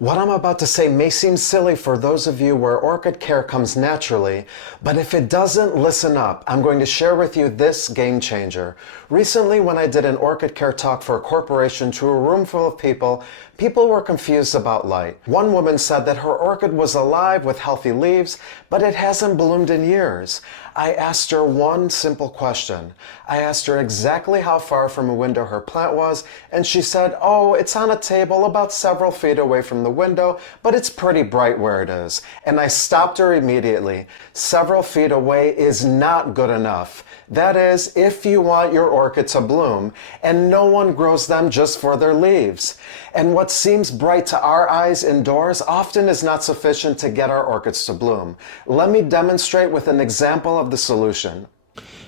What I'm about to say may seem silly for those of you where orchid care comes naturally, but if it doesn't, listen up. I'm going to share with you this game changer. Recently, when I did an orchid care talk for a corporation to a room full of people, people were confused about light. One woman said that her orchid was alive with healthy leaves, but it hasn't bloomed in years. I asked her one simple question. I asked her exactly how far from a window her plant was, and she said, "Oh, it's on a table about several feet away from the window, but it's pretty bright where it is." And I stopped her immediately. Several feet away is not good enough. That is, if you want your orchid to bloom, and no one grows them just for their leaves. And what seems bright to our eyes indoors often is not sufficient to get our orchids to bloom. Let me demonstrate with an example of the solution.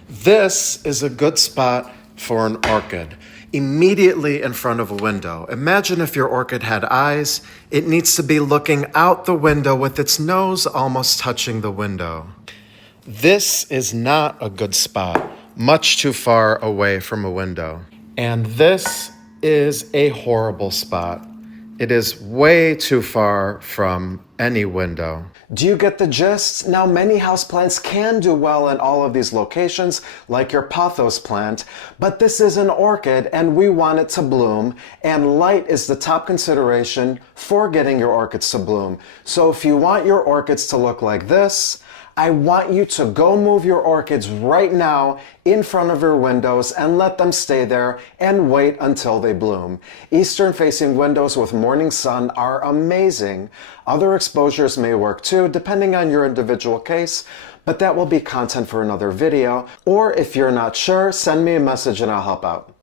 This is a good spot for an orchid, immediately in front of a window. Imagine if your orchid had eyes. It needs to be looking out the window with its nose almost touching the window. This is not a good spot, much too far away from a window. And this is a horrible spot. It is way too far from any window. Do you get the gist? Now, many houseplants can do well in all of these locations, like your pothos plant, but this is an orchid and we want it to bloom, and light is the top consideration for getting your orchids to bloom. So if you want your orchids to look like this, I want you to go move your orchids right now in front of your windows and let them stay there and wait until they bloom. Eastern facing windows with morning sun are amazing. Other exposures may work too, depending on your individual case, but that will be content for another video. Or if you're not sure, send me a message and I'll help out.